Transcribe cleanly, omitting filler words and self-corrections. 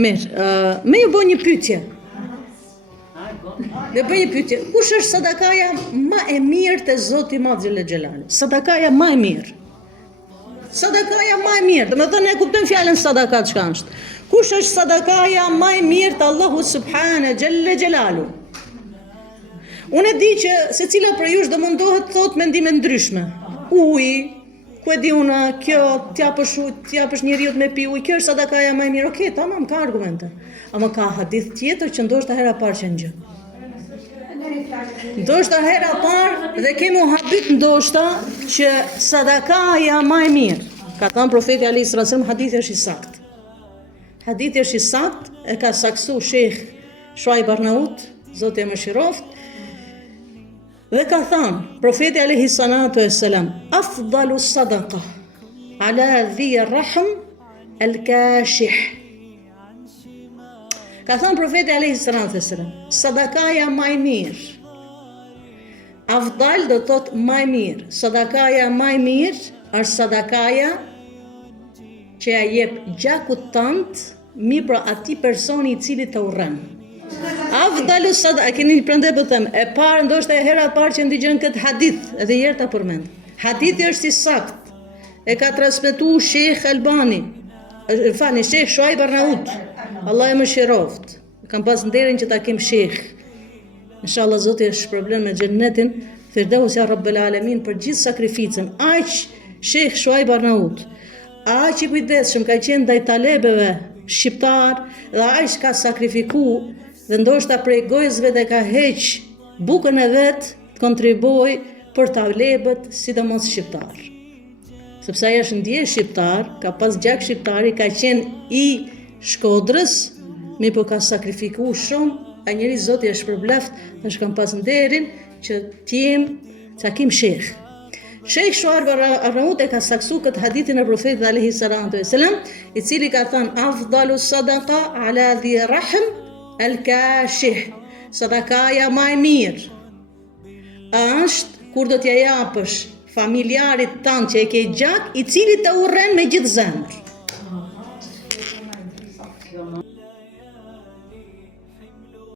Mirë, me ju bëj një pyetje. Dhe bëj një pyetje. Kush është sadakaja më e mirë te Zoti i Madh Xhelel Xhelal? Sadakaja më e mirë. Sadakaja më e mirë. Domethënë ne kuptojmë fjalën sadaka çka është. Kush është sadakaja më e mirë te Allahu Subhane Xhelel Xhelalu? Unë e di që secila prej jush do mundohet të thotë mendime ndryshme. Uji, ku e di unë, kjo t'japësh njeriut me pi ujë, kjo është sadakaja më e mirë. Okej, tamam, ka argumente. Ama ka hadith tjetër që ndoshta hera parë që në gjë. Ndoshta hera parë dhe kemi u habit ndoshta që sadakaja më e mirë. Ka thënë profeti alayhis salam, hadithi është i saktë. Hadithi është i saktë, e ka saksu Sheikh Shuaib Arnaut, Zoti e mëshiroft. Dhe ka thënë profeti alayhis salatu wassalam, afdalu sadaqa ala dhi rahm al-kashih. Ka thënë profeti alayhis salatu wassalam, sadakaja më e mirë. Afdal do thotë më e mirë. Sadakaja më e mirë është sadakaja që ja jep gjakut tënd, mi pra atij personi i cili të urren. Afdalu sadaka, keni prandaj po them, e parë ndoshta e hera parë që ndigjon këtë hadith, edhe herë ta përmend. Hadithi është i saktë. E ka transmetuar Sheikh Albani, Sheikh Shuaib Arnaut. Allah e mëshiroft. Kam pas nderin që ta kem Sheikh. Inshallah Zoti e shpërblen me xhennetin, Firdaus ya Rabbul Alamin për gjithë sakrificën. Aq Sheikh Shuaib Arnaut, aq i kujdesshëm ka qenë ndaj talebeve shqiptar dhe aq ka sakrifikuar dhe ndoshta prej gojësve dhe ka heq bukën e vet të kontriboj për talebët, sidomos shqiptar. Sepse ai është ndje shqiptar, ka pas gjak shqiptari, ka qenë i Shkodrës, mi po ka sakrifikuar shumë, a njeri Zoti është shpërbleft, dhe shkam pas nderin që takim Sheikh. Sheikh Shuaib Arnaut e ka saksu këtë hadithin e profetit alayhi salatu wassalam, i cili ka thënë afdalu sadaqa ala dhi rahm al-kashih. Sadakaja më e mirë është kur do t'ja japësh familjarit tanë që e ke gjak, i cili të urren me gjithë zemër.